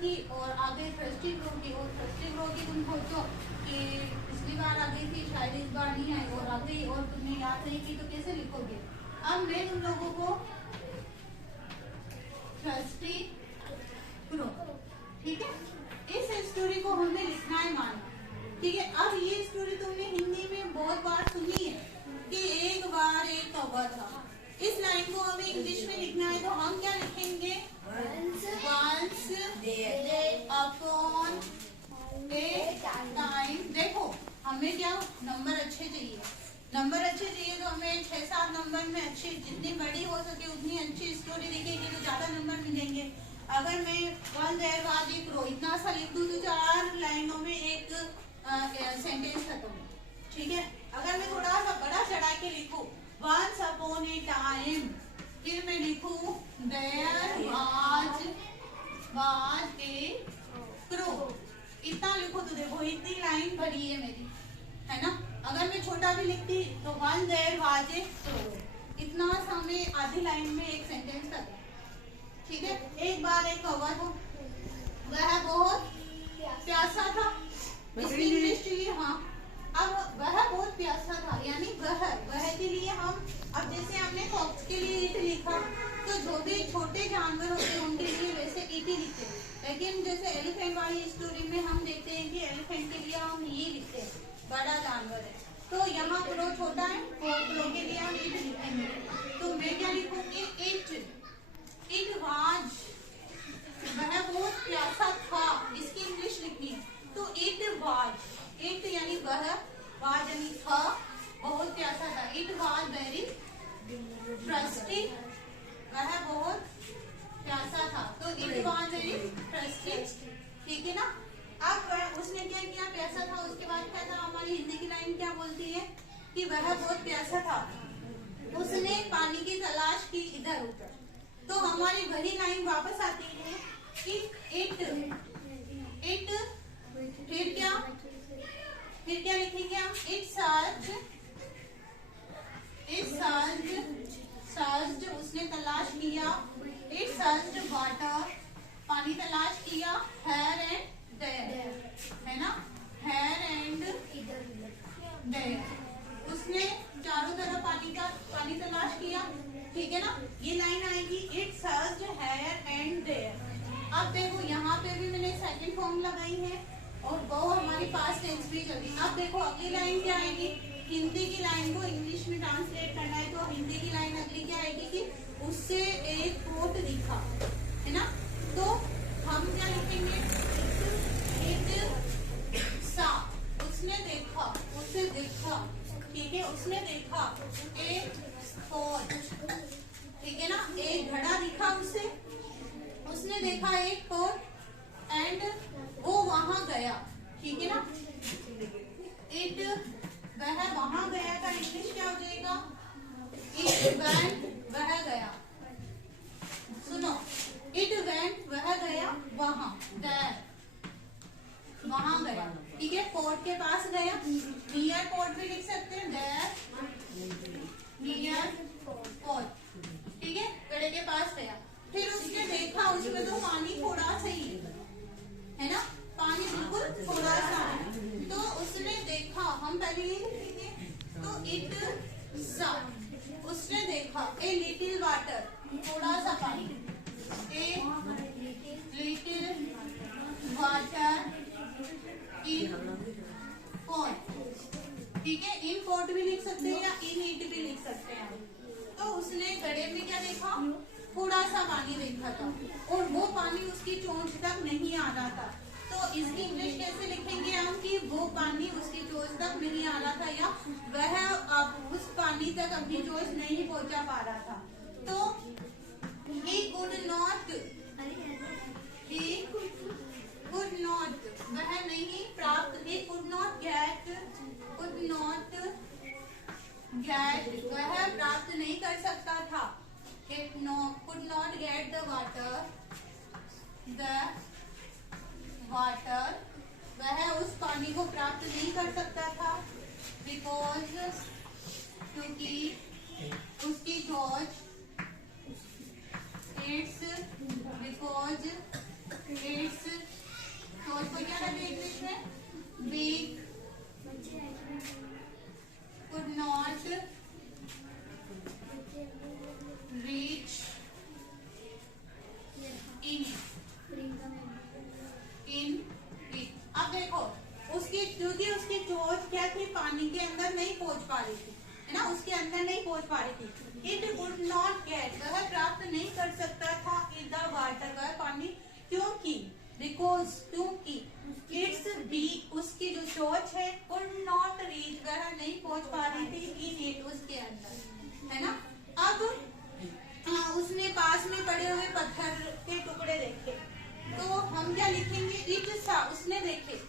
की और आ गई थर्स्टी ग्रो की, और थर्स्टी ग्रो की तुम सोचो कि पिछली बार आ गई थी, शायद इस बार नहीं आई और आ गई और तुमने याद नहीं की, तो कैसे लिखोगे? अब मैं तुम लोगों को थर्स्टी ग्रो, ठीक है, इस स्टोरी को हमें लिखना है माना, ठीक है। अब ये स्टोरी तुमने हिंदी में बहुत बार सुनी है कि एक बार एक कौवा था। इस लाइन को हमें इंग्लिश में लिखना है, तो हम क्या लिखेंगे? Once upon a time। देखो हमें क्या नंबर अच्छे चाहिए, नंबर अच्छे चाहिए तो हमें 6-7 नंबर में अच्छी, जितनी बड़ी हो सके उतनी अच्छी स्टोरी लिखेंगे तो ज्यादा नंबर मिलेंगे। अगर मैं one there was a crow इतना सा लिख दूं तो 4 लाइनों में एक सेंटेंस खत्म, ठीक है। अगर मैं थोड़ा सा बड़ा चढ़ा के लिखूं वंस अपॉन ए टाइम, फिर मैं लिखूं देयर वाज ए क्रो, इतना लिखो तो देखो इतनी लाइन भरी है मेरी, है ना। अगर मैं छोटा भी लिखती तो one there was a crow, इतना सा मैं आधी लाइन में एक सेंटेंस कर, ठीक है। एक बार एक कौवा था, वह बहुत प्यासा था, इसकी इंग्लिश चाहिए। हाँ, अब वह बहुत प्यासा था, यानी वह के लिए हम, अब जैसे हमने फॉक्स के लिए ईट लिखा, तो जो भी छोटे जानवर होते हैं उनके लिए वैसे ईट ही लिखते हैं, लेकिन जैसे एलिफेंट वाली स्टोरी में हम देखते हैं कि एलिफेंट के लिए हम ये लिखते हैं, बड़ा जानवर है, तो यहाँ क्रो छोटा है, क्रो के लिए हम ईट लिखेंगे। तो मैं क्या लिखूंगी? इट वाज, वह बहुत प्यासा था, इसकी इंग्लिश लिखनी है, तो इट वाज, इट यानी वह, वाज यानी था, बहुत प्यासा था। इट वाज वेरी थर्स्टी, वह बहुत प्यासा था, तो इट वाज वेरी थर्स्टी, ठीक है ना। अब उसने क्या किया? प्यासा था, उसके बाद क्या था? हमारी हिंदी की लाइन क्या बोलती है कि वह बहुत प्यासा था, उसने पानी की तलाश की इधर उधर, तो हमारी वही लाइन वापस आती है कि इट फिर क्या लिखेंगे हम? इट सर्च्ड, उसने तलाश किया, इट सर्च्ड वाटर, पानी तलाश किया, हेयर एंड देयर, है ना, हेयर एंड देयर, उसने चारों तरफ पानी तलाश किया, ठीक है ना। ये लाइन आएगी it searched here and there. अब देखो यहाँ पे भी मैंने सेकंड फॉर्म लगाई है और वो हमारी पास्ट टेंस भी चल रही। अब देखो अगली लाइन क्या आएगी? हिंदी की लाइन को इंग्लिश में ट्रांसलेट करना है, तो हिंदी की लाइन अगली क्या आएगी कि उससे एक कोट दिखा, है ना। तो हम क्या लिखेंगे? इट सा, उसने देखा, उसे देखा, ठीक है, उसने देखा एक कोट, ठीक है ना, एक घड़ा दिखा उसे, उसने देखा एक कोट एंड वो वहां गया, ठीक है ना। इट, वह वहां गया का इंग्लिश क्या हो जाएगा? इट वेंट, वह गया, सुनो, इट वेंट, वह गया वहां, देयर, वहां गया, ठीक है, कोर्ट के पास गया, नियर कोर्ट भी लिख सकते हैं, देयर नियर कोर्ट, ठीक है, पेड़ के पास गया। फिर उसने देखा, उसमें तो पानी थोड़ा सा ही है ना, पानी बिल्कुल थोड़ा सा है, तो उसने देखा, हम पहले ये लिखेंगे, तो इट सा, उसने देखा ए लिटिल वाटर, थोड़ा सा पानी, a little water in pot, ठीक है, इन पॉट भी लिख सकते हैं या इन इट भी लिख सकते हैं। तो उसने घड़े में क्या देखा? थोड़ा सा पानी देखा था और वो पानी उसकी चोंच तक नहीं आ रहा था, तो इसकी इंग्लिश कैसे लिखेंगे हम कि वो पानी उसकी चोंच तक नहीं आ रहा था, या वह अब उस पानी तक अपनी चोंच नहीं पहुंचा पा रहा था। तो he could not, वह नहीं प्राप्त, he could not get, वह प्राप्त नहीं कर सकता था, could not get the water, वह उस पानी को प्राप्त नहीं कर सकता था, because, क्योंकि उसकी चोंच, it's because it's पहुंच पा रही थी। इट कुड नॉट गेट, वह प्राप्त नहीं कर सकता था द वाटर, वह पानी, क्योंकि बिकॉज, क्योंकि इट्स बी, उसकी जो चोंच है, कुड नॉट रीच, वह नहीं पहुंच पा रही थी इन इट, उसके अंदर, है ना। अब उसने पास में पड़े हुए पत्थर के टुकड़े देखे, तो हम क्या लिखेंगे, इट सा, उसने देखे।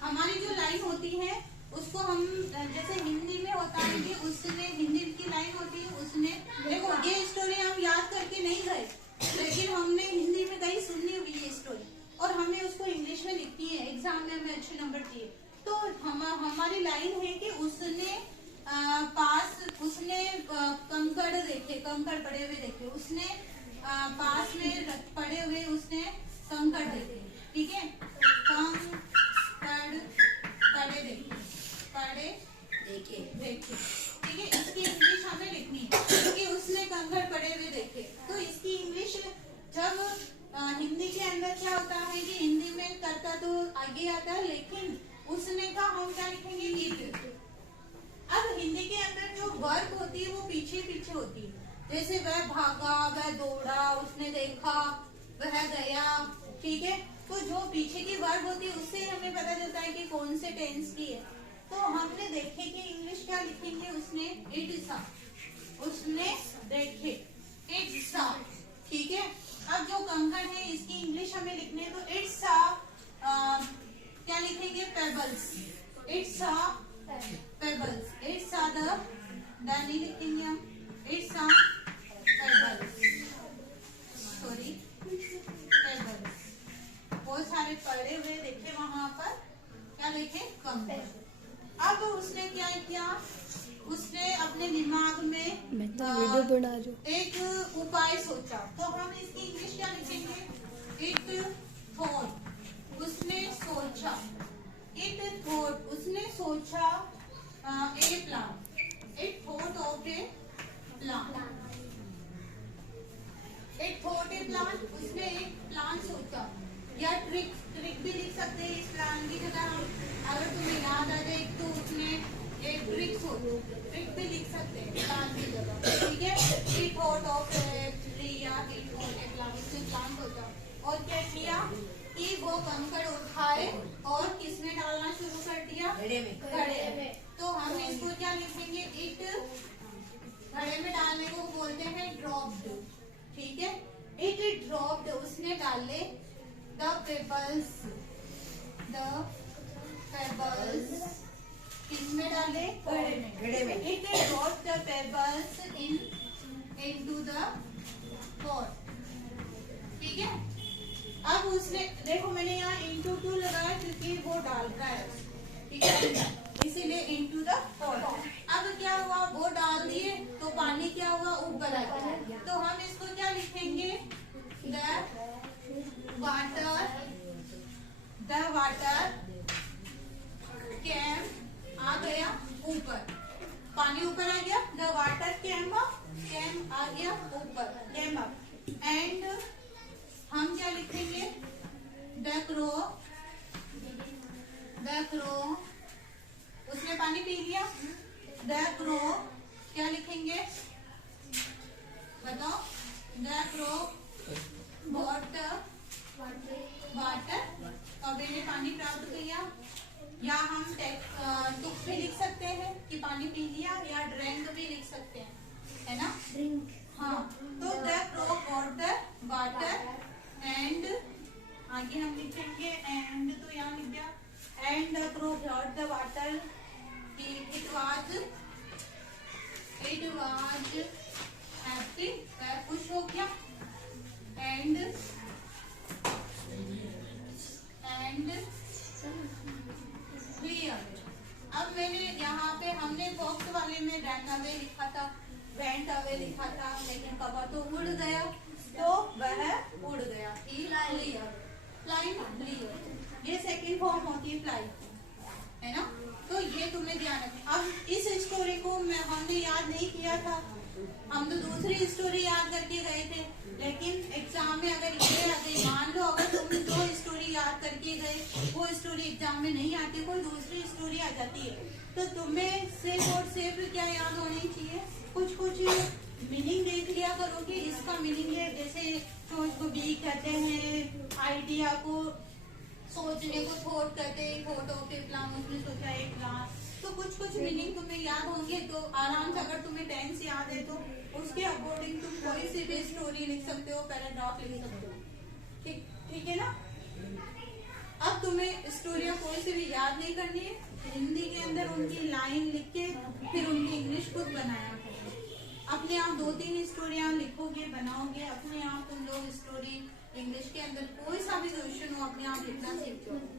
हमारी जो लाइन होती है उसको हम जैसे हिंदी में होता है कि उसने, हिंदी की लाइन होती है उसने, देखो ये स्टोरी हम याद करके नहीं गए, लेकिन हमने हिंदी में कहीं सुनी हुई ये स्टोरी और हमें उसको इंग्लिश में लिखनी है, एग्जाम में हमें अच्छे नंबर चाहिए। तो हमारी लाइन है कि उसने उसने कंकड़ देखे, कंकड़ पड़े हुए देखे, उसने पास में पड़े हुए उसने कंकड़ देखे, ठीक है, कंकड़ पड़े देखे, पड़े देखे, ठीक है। इसकी इंग्लिश हमें लिखनी है क्योंकि उसने कंकड़ पड़े हुए देखे। तो इसकी इंग्लिश जब हिंदी के अंदर क्या होता है कि हिंदी में करता तो आगे आता है, लेकिन उसने का हम क्या लिखेंगे, इट। अब हिंदी के अंदर जो वर्ब होती है वो पीछे पीछे होती है, जैसे वह भागा, वह दौड़ा, उसने देखा, वह गया, ठीक है। तो जो पीछे की वर्ब होती है उससे हमें पता चलता है कि कौन से टेंस की है। तो हमने देखे कि इंग्लिश क्या लिखेंगे, उसने इट सा, उसने देखे, इट सा, ठीक है। अब जो कंकड़ है इसकी इंग्लिश हमें लिखनी है, तो इट सा क्या लिखेंगे, पेबल्स, इट सा पेबल्स, इट सा द नहीं लिखेंगे हम, इट सा पेबल्स, सॉरी पेबल्स, बहुत सारे पड़े हुए देखे वहां पर, क्या लिखे, कंकड़। अब उसने क्या किया, उसने अपने दिमाग में वीडियो बना एक उपाय सोचा, तो हम इसकी इंग्लिश क्या लिखेंगे, इट थॉट, उसने सोचा, इट थॉट, उसने सोचा a plan, it thought of a plan, it thought a plan, उसने एक प्लान सोचा, या ट्रिक भी लिख सकते हैं इस प्लान की जगह हम, अगर तुम्हें याद आ जाए तो उसने एक ट्रिक भी लिख सकते हैं प्लान की जगह, ठीक है। He thought of a tree या he thought a plan, उसने प्लान सोचा और क्या किया कि वो कंकड़ उठाए और किसमें डालना शुरू कर दिया, घड़े में। तो हम इसको क्या लिखेंगे, इट, घड़े में डालने को बोलते हैं ड्रॉप्ड, ठीक है। इट ड्रॉप्ड, उसने डाले द पेबल्स, किसमें डाले, घड़े में। It dropped the pebbles into the pot, ठीक है। अब उसने, देखो मैंने यहाँ इनटू 2 लगाया क्योंकि वो डाल रहा है, ठीक है, इसीलिए इनटू द पॉट। अब क्या हुआ, वो डाल दिए तो पानी क्या हुआ, उबल आया। तो हम इसको क्या लिखेंगे, द वाटर कैम, आ गया ऊपर, पानी ऊपर आ गया, द वाटर कैम आ गया ऊपर, कैम अप। एंड हम क्या लिखेंगे, द क्रो, उसने पानी पी लिया, द क्रो क्या लिखेंगे, बताओ, द क्रो वाटर, कौवे ने पानी प्राप्त किया, या हम टुक भी लिख सकते हैं कि पानी पी लिया, या ड्रिंक भी लिख सकते हैं, है ना, ड्रिंक, हाँ। तो the crow got the water and, आगे हम लिखेंगे एंड, तो यहाँ लिख दिया, and the crow got the water, it was happy, वह खुश हो गया, एंड क्लियर। अब मैंने यहाँ पे, हमने बॉक्स वाले में रन अवे लिखा था, वेंट अवे लिखा था, लेकिन कवा तो उड़ गया, तो वह उड़ गया, फ्लाई, ये सेकंड फॉर्म होती है फ्लाई, है ना। तो ये तुम्हें ध्यान रखना। अब इस स्टोरी को हमने याद नहीं किया था, हम तो दूसरी स्टोरी याद करके गए थे, लेकिन एग्जाम में अगर ये आ गई, मान लो अगर तुम जो स्टोरी याद करके गए वो वो स्टोरी एग्जाम में नहीं आती, कोई दूसरी स्टोरी आ जाती है, तो तुम्हें सिर्फ और सिर्फ क्या याद होनी चाहिए, कुछ मीनिंग देख लिया करो कि इसका मीनिंग है। जैसे सोच को बी कहते हैं, आइडिया को सोचने को थॉट कहते हैं, थॉट ऑफ ए प्लान, उसने सोचा एक प्लान, तो कुछ मीनिंग तुम्हें याद होंगे तो आराम से, अगर तुम्हें टेंस याद है तो उसके अकॉर्डिंग तुम कोई सी भी स्टोरी लिख सकते हो, पैराग्राफ लिख सकते हो। ठीक है ना। अब तुम्हें स्टोरियाँ कोई सी भी याद नहीं करनी है, हिंदी के अंदर उनकी लाइन लिख के फिर उनकी इंग्लिश खुद बनाया करो। अपने आप 2-3 स्टोरियाँ लिखोगे, बनाओगे, अपने आप तुम लोग स्टोरी इंग्लिश के अंदर कोई सा भी क्वेश्चन हो अपने आप लिखना सीख जाओ।